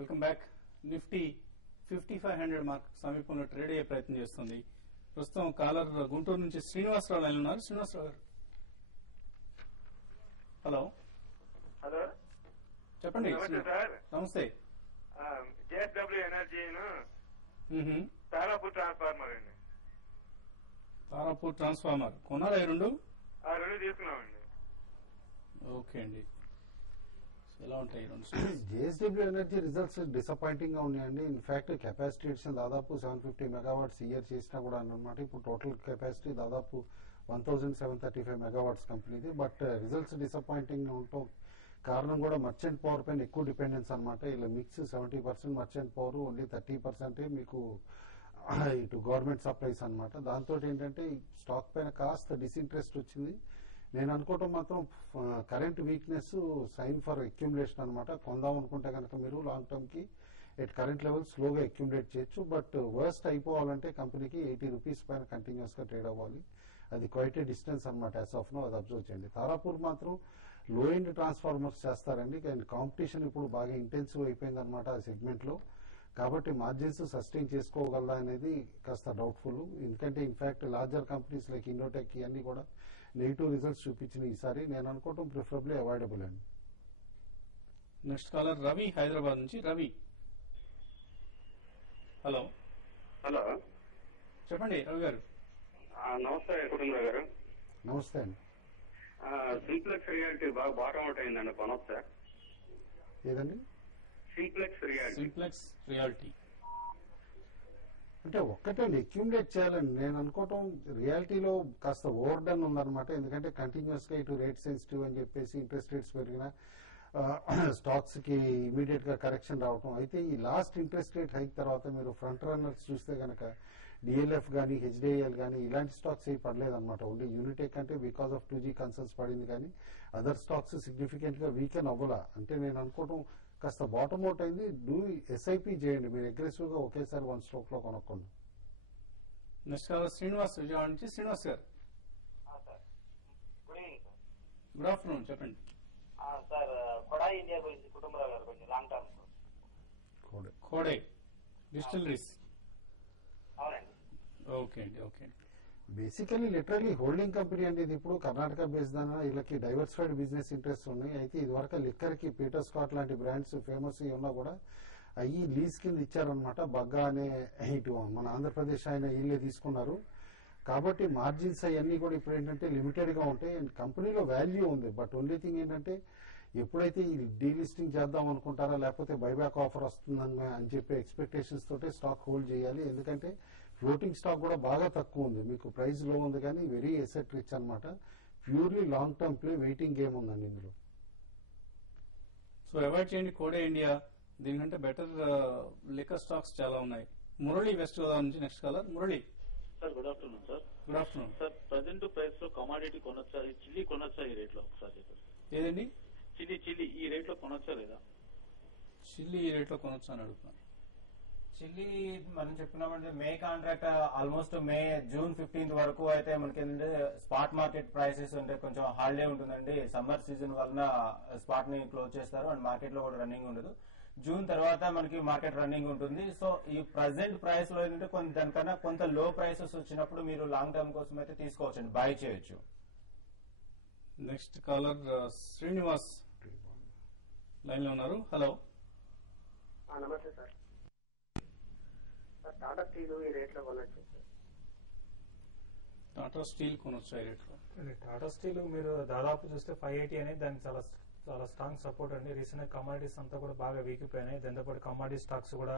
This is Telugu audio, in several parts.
Welcome back. నిఫ్టీ 5500 మార్క్ సమీపంలో ట్రేడ్ అయ్యే ప్రయత్నం చేస్తుంది. ప్రస్తుతం కాలర్ గుంటూరు నుంచి శ్రీనివాసరావు లైన్ ఉన్నారు. శ్రీనివాసరావు గారు, హలో. హలో, చెప్పండి. నమస్తే సార్. నమస్తే. జేఎస్డబ్ల్యూ ఎనర్జీ తారాపూర్ ట్రాన్స్ఫార్మర్ అండి. తారాపూర్ ట్రాన్స్ఫార్మర్ కొన్నారా? ఈ రెండు తీసుకున్నామండి. ఓకే అండి. ఎలా ఉంటాయి రెండు? జేఎస్డబ్ల్యూ ఎనర్జీ రిజల్ట్స్ డిసప్పాయింటింగ్ గా ఉన్నాయండి. ఇన్ఫాక్ట్ కెపాసిటీ ఎడిషన్ దాదాపు 750 మెగావాట్స్ ఇయర్ చేసినా కూడా అనమాట. ఇప్పుడు టోటల్ కెపాసిటీ దాదాపు 1735 మెగావాట్స్ కంపెనీది. బట్ రిజల్ట్స్ డిసప్పాయింటింగ్ ఉండటం కారణం కూడా మర్చెంట్ పవర్ పైన ఎక్కువ డిపెండెన్స్ అనమాట. ఇలా మిక్స్ 70% మర్చెంట్ పవర్, ఓన్లీ 30% మీకు ఇటు గవర్నమెంట్ సప్లైస్ అనమాట. దాంతో ఏంటంటే స్టాక్ పైన కాస్త డిసింట్రెస్ట్ వచ్చింది. నేను అనుకోవటం మాత్రం current weakness sign for accumulation అనమాట. కొందాం అనుకుంటే కనుక మీరు లాంగ్ టర్మ్ కి ఎట్ కరెంట్ లెవెల్ స్లోగా అక్యుములేట్ చేయొచ్చు. బట్ వర్స్ట్ అయిపోవాలంటే కంపెనీకి 80 రూపీస్ పైన కంటిన్యూస్ గా ట్రేడ్ అవ్వాలి. అది క్వైట్ ఏ డిస్టెన్స్ అనమాట. యాజ్ ఆఫ్ నో అది అబ్జర్వ్ చేయండి. తారాపూర్ మాత్రం లో ఎండ్ ట్రాన్స్ఫార్మర్స్ చేస్తారండి. కానీ కాంపిటీషన్ ఇప్పుడు బాగా ఇంటెన్సివ్ అయిపోయింది అనమాట ఆ సెగ్మెంట్ లో. కాబట్టి మార్జిన్స్ సస్టైన్ చేసుకోగలదా అనేది కాస్త డౌట్ఫుల్. ఎందుకంటే ఇన్ఫాక్ట్ లార్జర్ కంపెనీస్ లైక్ ఇన్నోటెక్ ఇవన్నీ కూడా నెగిటివ్ రిజల్ట్స్ చూపించిన ఈసారి. నేను అనుకోవటం ప్రిఫరబుల్లీ అవాయిడబుల్ అండి. నెక్స్ట్ కాలర్ రవి హైదరాబాద్ నుంచి. రవి, హలో. హలో, చెప్పండి రవి గారు. నమస్తే కుటుంబరావు గారు. నమస్తే అండి. సింప్లెక్స్ రియాలిటీ బాగా బాటం అవుట్ అయిందండి, కొనొచ్చా? ఏదండి? సింప్లెక్స్ రియాలిటీ అంటే ఒక్కటండి అక్యుములేట్ చేయాలండి. నేను అనుకోవటం రియాలిటీలో కాస్త ఓవర్ డన్ ఉందన్నమాట. ఎందుకంటే కంటిన్యూస్ గా ఇటు రేట్ సెన్సిటివ్ అని చెప్పేసి ఇంట్రెస్ట్ రేట్స్ పెరిగిన స్టాక్స్ కి ఇమీడియట్ గా కరెక్షన్ రావటం. అయితే ఈ లాస్ట్ ఇంట్రెస్ట్ రేట్ హైక్ తర్వాత మీరు ఫ్రంట్ రన్నర్స్ చూస్తే కనుక డిఎల్ఎఫ్ గానీ హెచ్డిఐఎల్ గానీ ఇలాంటి స్టాక్స్ ఏ పడలేదన్నమాట. ఓన్లీ యూనిటెక్ అంటే బికాస్ ఆఫ్ 2G కన్సర్న్స్ పడింది, కానీ అదర్ స్టాక్స్ సిగ్నిఫికెంట్ గా వీకెన్ అవ్వలా. అంటే నేను అనుకోవటం కాస్త బాటమ్ అవుట్ అయింది. ఎస్ఐపి చేయండి మీరు, అగ్రెసివ్ గా ఒకేసారి 1 స్టాక్ లో కొనుక్కోండి. నెక్స్ట్ కాలర్ శ్రీనివాస్ విజయవాడ నుంచి. శ్రీనివాస్ గారు, good evening sir. Good afternoon. చెప్పండి సార్. కొడాయి ఇండియా గురించి కుటుంబరావు గారు కొంచెం లాంగ్ టర్మ్. కోడే డిస్టిలరీస్. అవునండి. ఓకే అండి. ఓకే అండి. బేసికలీ లిటరలీ హోల్డింగ్ కంపెనీ అనేది ఇప్పుడు కర్ణాటక బేస్డ్ అయినా వీళ్ళకి డైవర్సిఫైడ్ బిజినెస్ ఇంట్రెస్ట్ ఉన్నాయి. అయితే ఇదివరకు లిక్కర్ కి పీటర్ స్కాట్ లాంటి బ్రాండ్స్ ఫేమస్ ఉన్నా కూడా అవి లీజ్ కింద ఇచ్చారనమాట. బగ్గా అనే ఇటు మన ఆంధ్రప్రదేశ్ ఆయన వీళ్ళే తీసుకున్నారు. కాబట్టి మార్జిన్స్ అవన్నీ కూడా ఇప్పుడు ఏంటంటే లిమిటెడ్ గా ఉంటాయి. అండ్ కంపెనీలో వాల్యూ ఉంది. బట్ ఓన్లీ థింగ్ ఏంటంటే ఎప్పుడైతే ఈ డీలిస్టింగ్ చేద్దాం అనుకుంటారా లేకపోతే బైబ్యాక్ ఆఫర్ వస్తుందని అని చెప్పి ఎక్స్పెక్టేషన్స్ తోటే స్టాక్ హోల్డ్ చేయాలి. ఎందుకంటే ఫ్లోటింగ్ స్టాక్ కూడా బాగా తక్కువ ఉంది. మీకు ప్రైస్ లో ఉంది కానీ వెరీ ఎసెట్ రిచ్ అనమాట. Purely long term play, waiting game ఉందండి ఇందులో. సో అవాయిడ్ చేయండి కోడే ఇండియా. దీనికంటే బెటర్ లిక్కర్ స్టాక్స్ చాలా ఉన్నాయి. మురళి వెస్ట్ గోదావరి నుంచి next caller. Murali sir, good afternoon sir. Good afternoon sir. Present price లో కమాడిటీ కొనొచ్చా? చిల్లీ కొనొచ్చా ఈ రేట్ లో? ఒకసారి చెప్పండి. ఏదండి? చిల్లీ ఈ రేట్ లో కొనొచ్చా లేదా? చిల్లీ ఈ రేట్ లో కొనొచ్చా అని అడుగుతున్నాను. చిల్లీ మనం చెప్పుకున్నామంటే మే కాంట్రాక్ట్ ఆల్మోస్ట్ జూన్ 15th వరకు అయితే మనకి స్పాట్ మార్కెట్ ప్రైసెస్ అంటే కొంచెం హాలిడే ఉంటుందండి. సమ్మర్ సీజన్ వలన స్పాట్ ని క్లోజ్ చేస్తారు అండ్ మార్కెట్ లో కూడా రన్నింగ్ ఉండదు. జూన్ తర్వాత మనకి మార్కెట్ రన్నింగ్ ఉంటుంది. సో ఈ ప్రెసెంట్ ప్రైస్ లో ఏంటంటే దానికన్నా కొంత లో ప్రైసెస్ వచ్చినప్పుడు మీరు లాంగ్ టర్మ్ కోసం అయితే తీసుకోవచ్చండి, బై చేయొచ్చు. నెక్స్ట్ కాలర్ శ్రీనివాస్ లైన్ లో ఉన్నారు. హలో. నమస్తే సార్. టాటా స్టీల్ ఈ రేట్ లో కొనొచ్చు సార్? టాటా స్టీల్ కొనొచ్చు ఈ రేట్ లో? టాటా స్టీల్ మీరు దాదాపు చూస్తే 580 అనేది దానికి చాలా చాలా స్ట్రాంగ్ సపోర్ట్ అండి. రీసెంట్ కమాడిటీస్ అంతా కూడా బాగా వీకిపోయినాయి. దాంతోపాటు కమాడిటీ స్టాక్స్ కూడా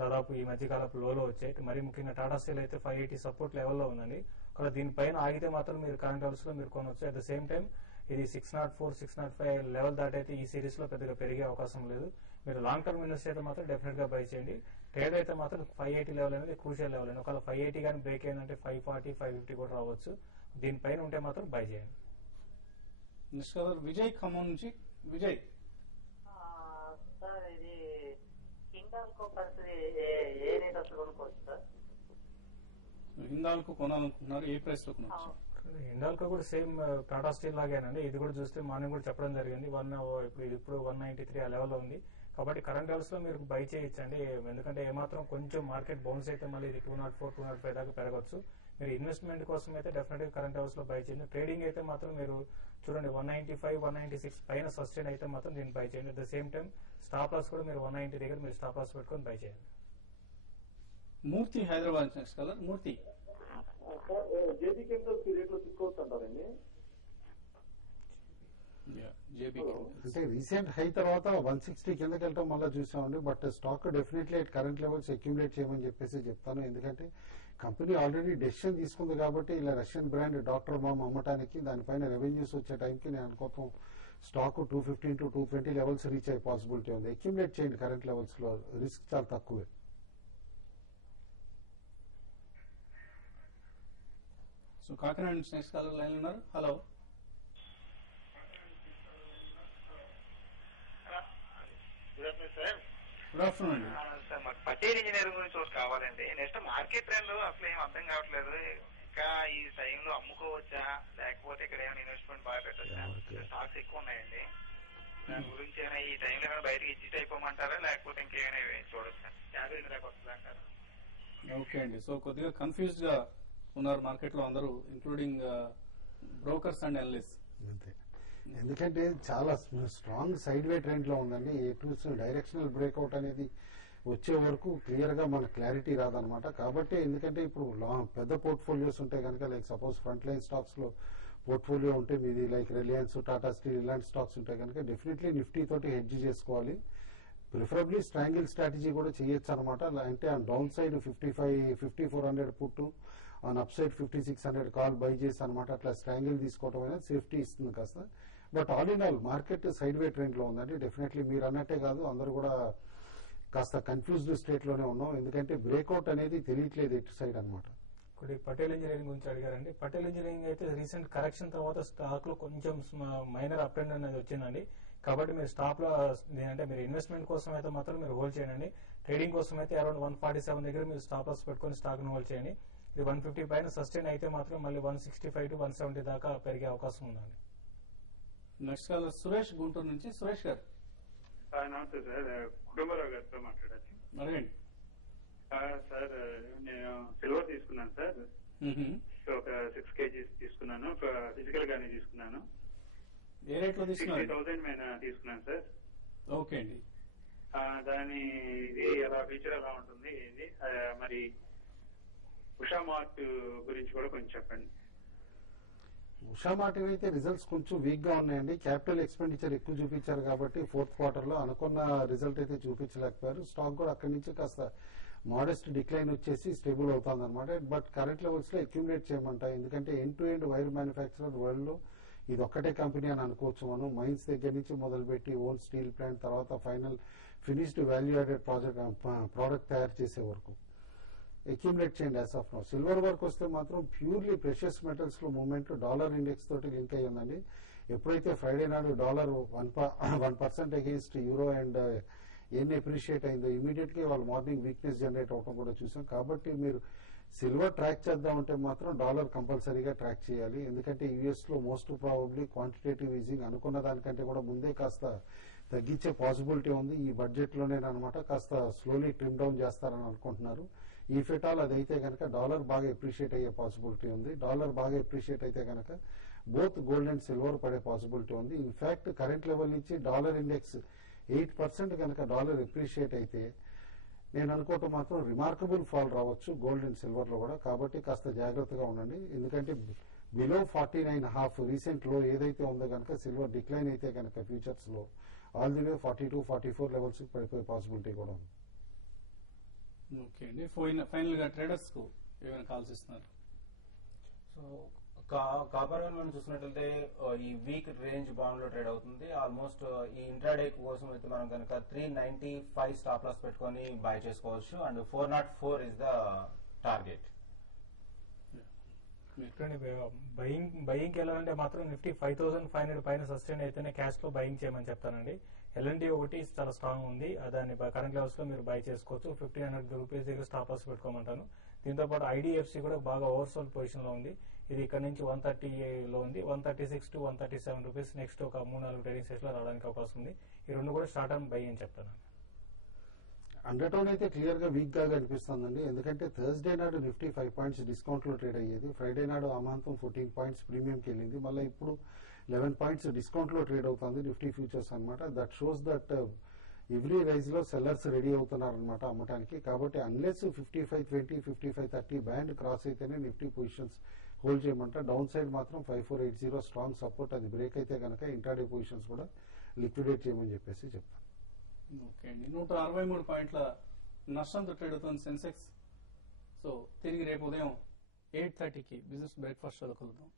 దాదాపు ఈ మధ్యకాలపు లోలో వచ్చాయి. మరీ ముఖ్యంగా టాటా స్టీల్ అయితే 580 సపోర్ట్ లెవెల్లో ఉందండి. ఒకవేళ దీనిపైన ఆగితే మాత్రం మీరు కరెంట్ లెవెల్స్ లో మీరు కొనవచ్చు. అట్ ద సేమ్ టైం ఇది 604, 605 లెవెల్ దాటైతే ఈ సిరీస్ లో పెద్దగా పెరిగే అవకాశం లేదు. మీరు లాంగ్ టర్మ్ ఇన్వెస్ట్ అయితే మాత్రం డెఫినెట్ గా బై చేయండి. ట్రేడ్ అయితే మాత్రం 580 లెవెల్ అనేది క్రూషియల్ లెవెల్ అండి. ఒకవేళ 580 కానీ బ్రేక్ అయిందంటే 540, 550 కూడా రావచ్చు. దీనిపైన ఉంటే మాత్రం బై చేయండి. నెక్స్ట్ కాలర్ విజయ్ ఖమ్మం నుంచి. విజయ్ సార్, ఇది హిండాల్కో పరిస్థితి ఏ రేట్ అసలు కొనుక్కోవచ్చు సార్? హిందాల్కు కొనాలనుకుంటున్నారు, ఏ ప్రైస్ లో కొనవచ్చు? హిండాల్కో కూడా సేమ్ టాటా స్టీల్ లాగేనండి. ఇది కూడా చూస్తే మార్నింగ్ కూడా చెప్పడం జరిగింది. ఇప్పుడు 193 ఆ లెవెల్లో ఉంది. కాబట్టి కరెంట్ లెవెల్స్ లో మీరు బై చేయొచ్చండి. ఎందుకంటే ఏమాత్రం కొంచెం మార్కెట్ బౌన్స్ అయితే మళ్ళీ ఇది 204, 205 దాకా పెరగచ్చు. మీరు ఇన్వెస్ట్మెంట్ కోసం అయితే డెఫినెట్ గా కరెంట్ లెవెల్స్ లో బై చేయండి. ట్రేడింగ్ అయితే మాత్రం మీరు చూడండి 195, 196 పైన సస్టైన్ అయితే మాత్రం దీన్ని బై చేయండి. At the same time stop loss కూడా మీరు 190 దగ్గర మీరు స్టాప్ లాస్ పెట్టుకొని బై చేయండి. మూర్తి హైదరాబాద్ నెక్స్ట్ కలర్. మూర్తి జేబీ కెమికల్స్ రేట్ లో తీసుకోవచ్చు అంటారండి. జేబీ అంటే రీసెంట్ హై తర్వాత 160 కిందకి వెళ్ళటం మళ్ళీ చూసామండి. But stock definitely at current levels accumulate చేయమని చెప్పేసి చెప్తాను. ఎందుకంటే కంపెనీ ఆల్రెడీ డెసిషన్ తీసుకుంది కాబట్టి ఇలా రష్యన్ బ్రాండ్ డాక్టర్ మామ్ అమ్మటానికి దానిపైన రెవెన్యూస్ వచ్చే టైంకి నేను అనుకోవటం స్టాక్ 215 to 220 లెవెల్స్ రీచ్ అయ్యే పాసిబిలిటీ ఉంది. అక్యుములేట్ చేయండి కరెంట్ లెవెల్స్ లో, రిస్క్ చాలా తక్కువే. సో కాకినాడ నుంచి నెక్స్ట్ కాలర్ లైన్ ఉన్నారు. Hello, sir. గుడ్ ఆఫ్టర్నూన్ అండి. సార్ మాకు పటేల్ ఇంజనీరింగ్ గురించి ఒకటి కావాలండి. నెక్స్ట్ మార్కెట్ ట్రెండ్ అసలు ఏం అర్థం కావట్లేదు. ఇంకా ఈ టైంలో అమ్ముకోవచ్చా లేకపోతే ఇక్కడ ఏమైనా ఇన్వెస్ట్మెంట్ బాగా పెట్టచ్చా? స్టాక్స్ ఎక్కువ ఉన్నాయండి. దాని గురించి ఏమైనా ఈ టైంలో ఏమైనా బయటకి ఎగ్జిట్ అయిపోమంటారా లేకపోతే ఇంకేమైనా చూడొచ్చా? 50 దాకా వస్తుంది అంటారా? ఓకే అండి. సో కొద్దిగా కన్ఫ్యూజ్డ్ గా ఉన్నారు మార్కెట్ లో అందరూ, ఇంక్లూడింగ్ బ్రోకర్స్ అండ్ అనలిస్ట్. అంతే, ఎందుకంటే చాలా స్ట్రాంగ్ సైడ్ వే ట్రెండ్ లో ఉందండి. డైరెక్షనల్ బ్రేక్అవుట్ అనేది వచ్చే వరకు క్లియర్ గా మన క్లారిటీ రాదనమాట. కాబట్టి ఎందుకంటే ఇప్పుడు పెద్ద పోర్ట్ఫోలియోస్ ఉంటాయి కనుక, like suppose front line stocks లో పోర్ట్ఫోలియో ఉంటే మీది లైక్ రిలయన్స్, టాటా స్టీల్ ఇలాంటి స్టాక్స్ ఉంటాయి కనుక డెఫినెట్లీ నిఫ్టీ తోటి హెడ్జ్ చేసుకోవాలి. ప్రిఫరబ్లీ స్ట్రాంగిల్ స్ట్రాటజీ కూడా చేయొచ్చు అనమాట. అంటే ఆ డౌన్ సైడ్ 5400 పుట్టు, on up side 5600 call by చేసి అనమాట. అట్లా స్ట్రాంగిల్ తీసుకోవడం అనేది సేఫ్టీ ఇస్తుంది కాస్త. But all in all market side way trend లో ఉందండి. డెఫినెట్లీ మీరు అన్నట్టే కాదు, అందరూ కూడా కాస్త కన్ఫ్యూజ్డ్ స్టేట్ లోనే ఉన్నాం. ఎందుకంటే బ్రేక్అవుట్ అనేది తెలియట్లేదు ఎటు సైడ్ అనమాట. ఇప్పుడు పటేల్ ఇంజనీరింగ్ గురించి అడిగారండి. పటేల్ ఇంజనీరింగ్ అయితే రీసెంట్ కరెక్షన్ తర్వాత స్టాక్ లో కొంచెం మైనర్ అప్ ట్రెండ్ అనేది వచ్చిందండి. కాబట్టి మీరు స్టాప్ లో అంటే మీరు ఇన్వెస్ట్మెంట్ కోసం అయితే మాత్రం మీరు హోల్డ్ చేయండి. ట్రేడింగ్ కోసం అయితే అరౌండ్ 147 దగ్గర మీరు స్టాప్ లాస్ పెట్టుకుని స్టాక్ ను హోల్డ్ చేయండి. ఇది 150 పైన సస్టైన్ అయితే మాత్రం మళ్ళీ 165 to 170 దాకా పెరిగే అవకాశం ఉందండి. నెక్స్ట్ కాలర్ సురేష్, గుంటూరు నుంచి. సురేష్ గారు నమస్తే సార్. కుటుంబరావు గారితో మాట్లాడాలి. అడగండి. సార్ నేను సిల్వర్ తీసుకున్నాను సార్. ఒక 6 kgs తీసుకున్నాను. ఫిజికల్ గానే తీసుకున్నాను. ఏ రేట్ లో తీసుకున్నారు? 60,000 మీద తీసుకున్నాను సార్. ఓకే అండి. దాని ఇది ఎలా ఫీచర్ ఎలా ఉంటుంది ఇది మరి ఉషా మార్ట్ గురించి కూడా కొంచెం చెప్పండి. ఉషా మార్టిన్ అయితే రిజల్ట్స్ కొంచెం వీక్ గా ఉన్నాయండి. క్యాపిటల్ ఎక్స్పెండిచర్ ఎక్కువ చూపించారు కాబట్టి ఫోర్త్ క్వార్టర్ లో అనుకున్న రిజల్ట్ అయితే చూపించలేకపోయారు. స్టాక్ కూడా అక్కడి నుంచి కాస్త మోడెస్ట్ డిక్లైన్ వచ్చేసి స్టేబుల్ అవుతుంది అనమాట. బట్ కరెంట్ లెవెల్స్ లో అక్యుములేట్ చేయమంటాయి. ఎందుకంటే end to end wire manufacturer world లో ఇది ఒక్కటే కంపెనీ అని అనుకోవచ్చు మనం. మైన్స్ దగ్గర నుంచి మొదలుపెట్టి ఓన్ స్టీల్ ప్లాంట్, తర్వాత final finished value added product తయారు చేసే వరకు అక్యుములేట్ చేయండి యాజ్ ఆఫ్ నౌ. సిల్వర్ వరకు వస్తే మాత్రం ప్యూర్లీ ప్రెషియస్ మెటల్స్ లో మూవ్మెంట్ డాలర్ ఇండెక్స్ తోటి లింక్ అయ్యి ఉందండి. ఎప్పుడైతే ఫ్రైడే నాడు dollar 1% against euro and yen appreciate అయిందో ఇమీడియట్ గా వాళ్ళ మార్నింగ్ వీక్నెస్ జనరేట్ అవడం కూడా చూసాం. కాబట్టి మీరు సిల్వర్ ట్రాక్ చేద్దామంటే మాత్రం డాలర్ కంపల్సరీగా ట్రాక్ చేయాలి. ఎందుకంటే యుఎస్ లో మోస్ట్ ప్రాబబ్లీ క్వాంటిటేటివ్ ఈజింగ్ అనుకున్న దానికంటే కూడా ముందే కాస్త తగ్గించే పాసిబిలిటీ ఉంది. ఈ బడ్జెట్ లోనేనమాట కాస్త స్లోలీ ట్రిమ్ డౌన్ చేస్తారని అనుకుంటున్నారు. ఈ ఫిటాల్ అదైతే కనుక డాలర్ బాగా అప్రిషియేట్ అయ్యే పాసిబిలిటీ ఉంది. డాలర్ బాగా అప్రిషియేట్ అయితే కనుక బోత్ గోల్డ్ అండ్ సిల్వర్ పడే పాసిబిలిటీ ఉంది. ఇన్ఫాక్ట్ కరెంట్ లెవెల్ నుంచి డాలర్ ఇండెక్స్ 8% కనుక డాలర్ అప్రిషియేట్ అయితే నేను అనుకోవటం మాత్రం రిమార్కబుల్ ఫాల్ రావచ్చు గోల్డ్ అండ్ సిల్వర్ లో కూడా. కాబట్టి కాస్త జాగ్రత్తగా ఉండండి. ఎందుకంటే బిలో 49.5 రీసెంట్ లో ఏదైతే ఉందో కనుక సిల్వర్ డిక్లైన్ అయితే కనుక ఫ్యూచర్స్ లో ఆల్ ది వే 42, 44 లెవెల్స్ పడిపోయే పాసిబిలిటీ కూడా ఉంది. ఓకే అండి. ఫైనల్ గా ట్రేడర్స్ కు ఏమైనా కాల్స్ ఇస్తున్నారు? సో కాపర్ మనం చూసినట్లయితే ఈ వీక్ రేంజ్ బాండ్ లో ట్రేడ్ అవుతుంది. ఆల్మోస్ట్ ఈ ఇంట్రాడే కోసం అయితే మనం కనుక 395 స్టాప్ లాస్ పెట్టుకొని బై చేసుకోవచ్చు and 404 is the target. Buying వెళ్ళాలంటే మాత్రం నిఫ్టీ 5500 పైన సస్టైన్ అయితేనే క్యాష్ లో బయింగ్ చేయమని చెప్తానండి. ఎల్ఎన్టీ ఒకటి చాలా స్ట్రాంగ్ ఉంది, దాన్ని కరెంట్ లెవెల్స్ లో మీరు బై చేసుకోవచ్చు. 1500 రూపీస్ దగ్గర స్టాప్ లాస్ పెట్టుకోమంటాను. దీంతో పాటు ఐడిఎఫ్సి కూడా బాగా ఓవర్సోల్డ్ పొజిషన్ లో ఉంది. ఇది ఇక్కడ నుంచి 130 లో ఉంది, 136 to 137 రూపీస్ నెక్స్ట్ ఒక 3-4 ట్రేడింగ్ సెషన్స్ లో రావడానికి అవకాశం ఉంది. ఈ రెండు కూడా షార్ట్ టర్మ్ బై అని చెప్తాను. అండర్టోన్ అయితే క్లియర్ గా వీక్ గా కనిపిస్తుందండి. ఎందుకంటే థర్స్డే నాడు నిఫ్టీ 5 పాయింట్స్ డిస్కౌంట్ లో ట్రేడ్ అయ్యేది. ఫ్రైడే నాడు అమాంతం 14 పాయింట్స్ ప్రీమియంకి వెళ్ళింది. మళ్ళీ ఇప్పుడు 11 పాయింట్స్ డిస్కౌంట్ లో ట్రేడ్ అవుతుంది నిఫ్టీ ఫ్యూచర్స్ అనమాట. That shows that every rise లో సెల్లర్స్ రెడీ అవుతున్నారు అనమాట అమ్మటానికి. కాబట్టి అన్లెస్ 5520 5530 బ్యాండ్ క్రాస్ అయితేనే నిఫ్టీ పొజిషన్స్ హోల్డ్ చేయమంట. డౌన్ సైడ్ మాత్రం 5480 స్ట్రాంగ్ సపోర్ట్. అది బ్రేక్ అయితే కనుక ఇంట్రాడే పొజిషన్స్ కూడా లిక్విడేట్ చేయమని చెప్పేసి చెప్తాను. ఓకే అండి, 163 పాయింట్ల నష్టంతో ట్రేడ్ అవుతుంది సెన్సెక్స్. సో తిరిగి రేపు ఉదయం 8:30కి బిజినెస్ బ్రేక్ఫాస్ట్ కలుద్దాం.